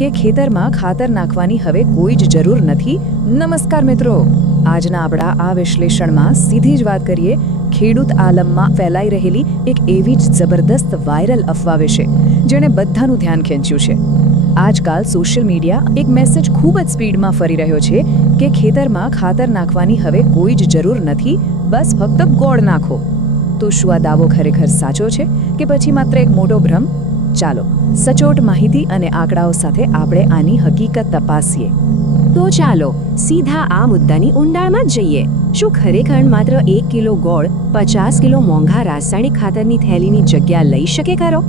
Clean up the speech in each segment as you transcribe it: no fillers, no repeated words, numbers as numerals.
કે ખેતરમાં ખાતર નાખવાની હવે કોઈ જ જરૂર નથી. નમસ્કાર મિત્રો, આજના આપણા આ વિશ્લેષણમાં સીધી જ વાત કરીએ ખેડૂત આલમમાં ફેલાઈ રહેલી એક એવી જ જબરદસ્ત વાયરલ અફવા વિશે જેણે બધાનું ધ્યાન ખેંચ્યું છે. આજકાલ સોશિયલ મીડિયા એક મેસેજ ખૂબ જ સ્પીડમાં ફરી રહ્યો છે કે ખેતરમાં ખાતર નાખવાની હવે કોઈ જ જરૂર નથી, બસ ફક્ત ગોળ નાખો. તો શું આ દાવો ખરેખર સાચો છે કે પછી માત્ર એક મોટો ભ્રમ? ચાલો સચોટ માહિતી અને આંકડાઓ સાથે આપણે આની હકીકત તપાસીએ. તો ચાલો સીધા આ મુદ્દાની ઊંડાણમાં જ જઈએ. શું ખરેખર માત્ર 1 કિલો ગોળ 50 કિલો મોંઘા રાસાયણિક ખાતરની થેલીની જગ્યા લઈ શકે ખરો?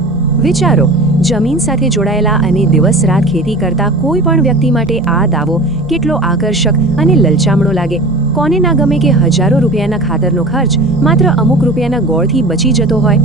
વિચારો, જમીન સાથે જોડાયેલા અને દિવસ રાત ખેતી કરતા કોઈ પણ વ્યક્તિ માટે આ દાવો કેટલો આકર્ષક અને લલચામણો લાગે. કોને ના ગમે કે હજારો રૂપિયાના ખાતરનો ખર્ચ માત્ર અમુક રૂપિયાના ગોળથી બચી જતો હોય?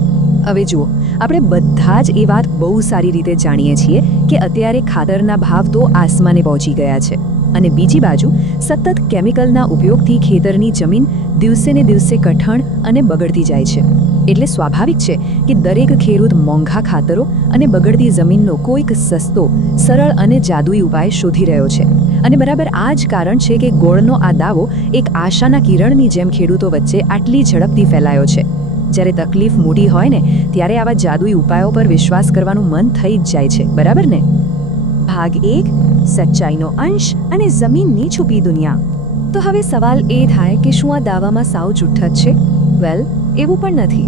હવે જુઓ, આપણે બધા જ એ વાત બહુ સારી રીતે જાણીએ છીએ કે અત્યારે ખાતરના ભાવ તો આસમાને પહોંચી ગયા છે, અને બીજી બાજુ સતત કેમિકલના ઉપયોગથી ખેતરની જમીન દિવસે ને દિવસે કઠણ અને બગડતી જાય છે. એટલે સ્વાભાવિક છે કે દરેક ખેડૂત મોંઘા ખાતરો અને બગડતી જમીનનો કોઈક સસ્તો, સરળ અને જાદુઈ ઉપાય શોધી રહ્યો છે. અને બરાબર આ જ કારણ છે કે ગોળનો આ દાવો એક આશાના કિરણની જેમ ખેડૂતો વચ્ચે આટલી ઝડપથી ફેલાયો છે. જ્યારે તકલીફ મોટી હોય ને ત્યારે આવા જાદુઈ ઉપાયો પર વિશ્વાસ કરવાનું મન થઈ જ જાય છે, બરાબર ને? ભાગ 1, સચ્ચાઈનો અંશ અને જમીનની છુપી દુનિયા. તો હવે સવાલ એ થાય કે શું આ દાવામાં સાવ જુઠ્ઠ છે? વેલ, એવું પણ નથી.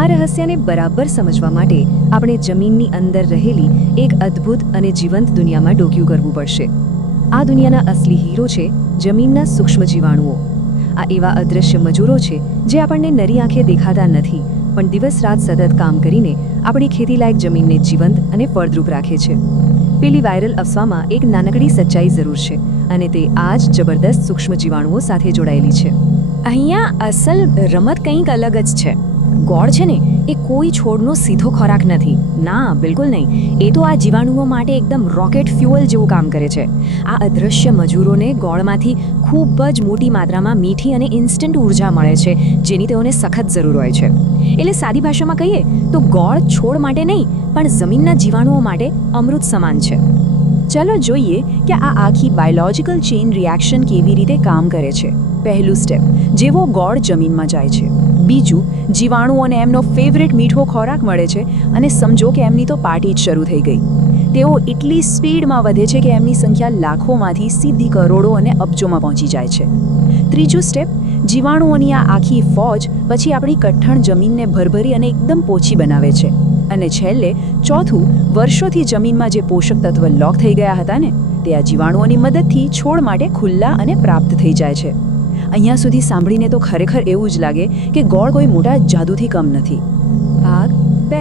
આ રહસ્યને બરાબર સમજવા માટે આપણે જમીનની અંદર રહેલી એક અદ્ભુત અને જીવંત દુનિયામાં ડોકિયું કરવું પડશે. આ દુનિયાના અસલી હીરો છે જમીનના સૂક્ષ્મ જીવાણુઓ. આ એવા અદૃશ્ય મજૂરો છે જે આપણને નરી આંખે દેખાતા નથી, પણ દિવસ રાત સતત કામ કરીને આપણી ખેતીલાયક જમીનને જીવંત અને ફળદ્રુપ રાખે છે. પેલી વાયરલ અફવામાં એક નાનકડી સચ્ચાઈ જરૂર છે, અને તે આ જ જબરદસ્ત સૂક્ષ્મ જીવાણુઓ સાથે જોડાયેલી છે. અહીંયા અસલ રમત કંઈક અલગ જ છે. ગોળ છે ને એ કોઈ છોડનો સીધો ખોરાક નથી. ના, બિલકુલ નહીં. એ તો આ જીવાણુઓ માટે એકદમ રોકેટ ફ્યુઅલ જેવું કામ કરે છે. આ અદૃશ્ય મજૂરોને ગોળમાંથી ખૂબ જ મોટી માત્રામાં મીઠી અને ઇન્સ્ટન્ટ ઉર્જા મળે છે, જેની તેઓને સખત જરૂર હોય છે. એટલે સાદી ભાષામાં કહીએ તો ગોળ છોડ માટે નહીં, પણ જમીનના જીવાણુઓ માટે અમૃત સમાન છે. ચલો જોઈએ કે આ આખી બાયોલોજિકલ ચેઇન રિએક્શન કેવી રીતે કામ કરે છે. પહેલું સ્ટેપ, જેવો ગોળ જમીનમાં જાય છે. બીજું, જીવાણુઓને એમનો ફેવરેટ મીઠો ખોરાક મળે છે, અને સમજો કે એમની તો પાર્ટી જ શરૂ થઈ ગઈ. તેઓ એટલી સ્પીડમાં વધે છે કે એમની સંખ્યા લાખોમાંથી સીધી કરોડો અને અબજોમાં પહોંચી જાય છે. ત્રીજું સ્ટેપ, જીવાણુઓની આ આખી ફોજ પછી આપણી કઠણ જમીનને ભરભરી અને એકદમ પોચી બનાવે છે. અને છેલ્લે ચોથું, વર્ષોથી જમીનમાં જે પોષક તત્વ લોક થઈ ગયા હતા ને, તે આ જીવાણુઓની મદદથી છોડ માટે ખુલ્લા અને પ્રાપ્ત થઈ જાય છે. અહીંયા સુધી સાંભળીને તો ખરેખર એવું જ લાગે કે ગોળ કોઈ મોટા જાદુથી કમ નથી. ભાગ 2,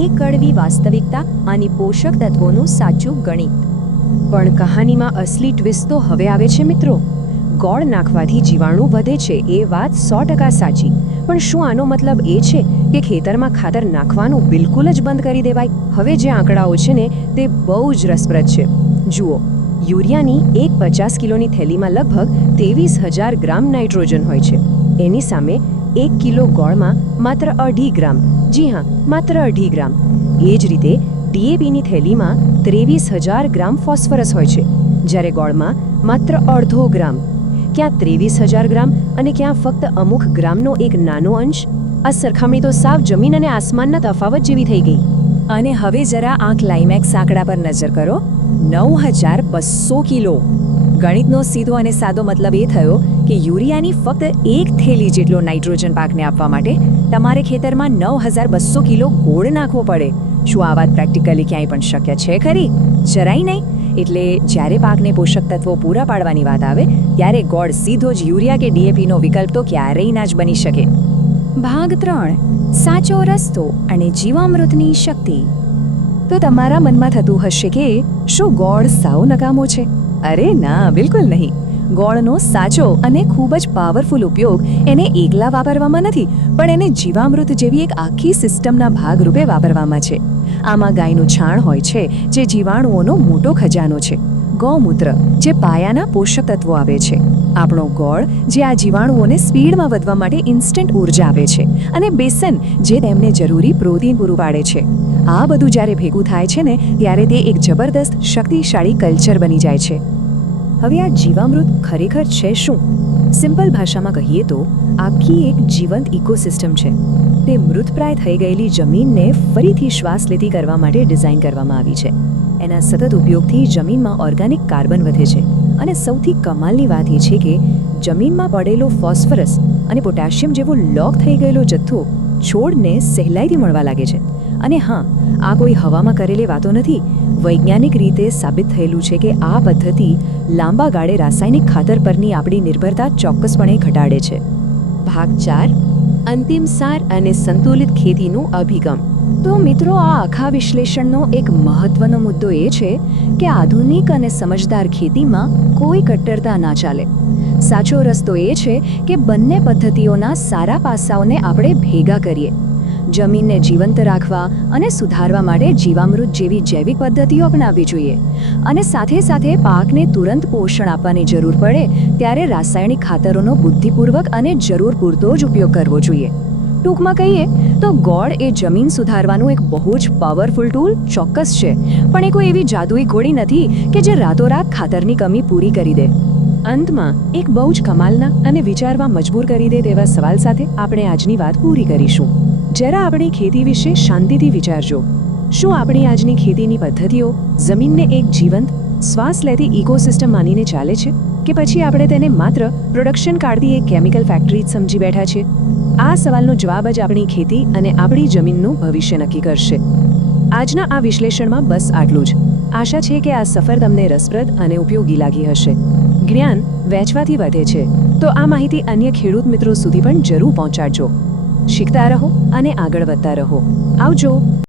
એક કડવી વાસ્તવિકતા અને પોષક તત્વોનું સાચું ગણિત. પણ કહાનીમાં અસલી ટ્વિસ્ટ તો હવે આવે છે મિત્રો. ગોળ નાખવાથી જીવાણુ વધે છે એ વાત 100% સાચી, પણ શું આનો મતલબ એ છે કે ખેતરમાં ખાતર નાખવાનું બિલકુલ જ બંધ કરી દેવાય? હવે જે આંકડાઓ છે ને તે બહુ જ રસપ્રદ છે. જુઓ, યુરિયાની એક 50 કિલોની થેલીમાં લગભગ 23,000 ગ્રામ નાઇટ્રોજન હોય છે. એની સામે 1 કિલો ગોળમાં માત્ર 2.5 ગ્રામ, જી હા, માત્ર 2.5 ગ્રામ. એ જ રીતે ડીએપીની થેલીમાં 23,000 ગ્રામ ફોસ્ફરસ હોય છે, જ્યારે ગોળમાં માત્ર 0.5 ગ્રામ. ક્યાં 23,000 ગ્રામ અને ક્યાં ફક્ત અમુક ગ્રામનો એક નાનો અંશ? આ સરખામણી તો સાવ જમીન અને આસમાનના તફાવત જેવી થઈ ગઈ. અને હવે જરા આ ક્લાઇમેક્સ આંકડા પર નજર કરો. 9,200 કિલો. ગણિતનો સીધો અને સાદો મતલબ એ થયો કે યુરિયાની ફક્ત એક થેલી જેટલો નાઇટ્રોજન પાકને આપવા માટે તમારે ખેતરમાં 9,200 કિલો ગોળ નાખવો પડે. શું આ વાત પ્રેક્ટિકલી ક્યાંય પણ શક્ય છે ખરી? જરાય નહીં. એટલે જ્યારે પાકને પોષક તત્વો પૂરા પાડવાની વાત આવે ત્યારે ગોળ સીધો જ યુરિયા કે ડીએપીનો વિકલ્પ તો ક્યારેય ના જ બની શકે. ભાગ 3, સાચો રસ્તો અને જીવામૃતની શક્તિ. તો તમારા મનમાં થતું હશે કે શું ગોળ સાવ નકામો છે? અરે ના, બિલકુલ નહીં. ગોળનો સાચો અને ખૂબ જ પાવરફુલ ઉપયોગ એને એકલા વાપરવામાં નથી, પણ એને જીવામૃત જેવી એક આખી સિસ્ટમના ભાગરૂપે વાપરવામાં છે. આમાં ગાયનું છાણ હોય છે જે જીવાણુઓનો મોટો ખજાનો છે. ગૌમૂત્ર જે પાયાના પોષક તત્વો આપે છે. આપણો ગોળ જે આ જીવાણુઓને સ્પીડમાં વધવા માટે ઇન્સ્ટન્ટ ઉર્જા આપે છે. અને બેસન જે તેમને જરૂરી પ્રોટીન પૂરું પાડે છે. આ બધું જ્યારે ભેગું થાય છે ને ત્યારે તે એક જબરદસ્ત શક્તિશાળી કલ્ચર બની જાય છે. હવે આ જીવામૃત ખરેખર છે શું? સિમ્પલ ભાષામાં કહીએ તો આખી એક જીવંત ઇકોસિસ્ટમ છે. તે મૃતપ્રાય થઈ ગયેલી જમીનને ફરીથી શ્વાસ લેતી કરવા માટે ડિઝાઇન કરવામાં આવી છે. એના સતત ઉપયોગથી જમીનમાં ઓર્ગેનિક કાર્બન વધે છે અને સૌથી કમાલની વાત એ છે કે જમીનમાં પડેલો ફોસ્ફરસ અને પોટેશિયમ જેવો લોક થઈ ગયેલો જથ્થો છોડને સહેલાઈથી મળવા લાગે છે. અને હા, આ કોઈ હવામાં કરેલી વાતો નથી. વૈજ્ઞાનિક રીતે સાબિત થયેલું છે કે આ પદ્ધતિ લાંબા ગાળે રાસાયણિક ખાતર પરની આપણી નિર્ભરતા ચોક્કસપણે ઘટાડે છે. ભાગ 4, અંતિમ સાર અને સંતુલિત ખેતીનું અભિગમ. તો મિત્રો, આ આખા વિશ્લેષણનો એક મહત્વનો મુદ્દો એ છે કે આધુનિક અને સમજદાર ખેતીમાં કોઈ કટ્ટરતા ના ચાલે. સાચો રસ્તો એ છે કે બંને પદ્ધતિઓના સારા પાસાઓને આપણે ભેગા કરીએ. જમીનને જીવંત રાખવા અને સુધારવા માટે જીવામૃત જેવી જૈવિક પદ્ધતિઓ અપનાવવી જોઈએ. અને સાથે સાથે પાકને તુરંત પોષણ આપવાની જરૂર પડે ત્યારે રાસાયણિક ખાતરોનો બુદ્ધિપૂર્વક અને જરૂર પૂરતો જ ઉપયોગ કરવો જોઈએ. ટૂંકમાં કહીએ તો ગોળ એ જમીન સુધારવાનું એક બહુ જ પાવરફુલ ટૂલ ચોક્કસ છે, પણ એ કોઈ એવી જાદુઈ ગોળી નથી કે જે રાતોરાત ખાતરની કમી પૂરી કરી દે. અંતમાં એક બહુ જ કમાલના અને વિચારવા મજબૂર કરી દે તેવા સવાલ સાથે આપણે આજની વાત પૂરી કરીશું. જરા આપણી ખેતી વિશે શાંતિથી વિચારજો. શું આપણી આજની ખેતીની પદ્ધતિઓ જમીનને એક જીવંત, શ્વાસ લેતી ઇકોસિસ્ટમ માનીને ચાલે છે, કે પછી આપણે તેને માત્ર પ્રોડક્શન કાઢતી એક કેમિકલ ફેક્ટરી જ સમજી બેઠા છીએ? આ સવાલનો જવાબ જ આપણી ખેતી અને આપણી જમીનનું ભવિષ્ય નક્કી કરશે. આજના આ વિશ્લેષણમાં બસ આટલું જ. આશા છે કે આ સફર તમને રસપ્રદ અને ઉપયોગી લાગી હશે. જ્ઞાન વહેંચવાથી વધે છે, તો આ માહિતી અન્ય ખેડૂત મિત્રો સુધી પણ જરૂર પહોંચાડજો. શીખતા રહો અને આગળ વધતા રહો. આવજો.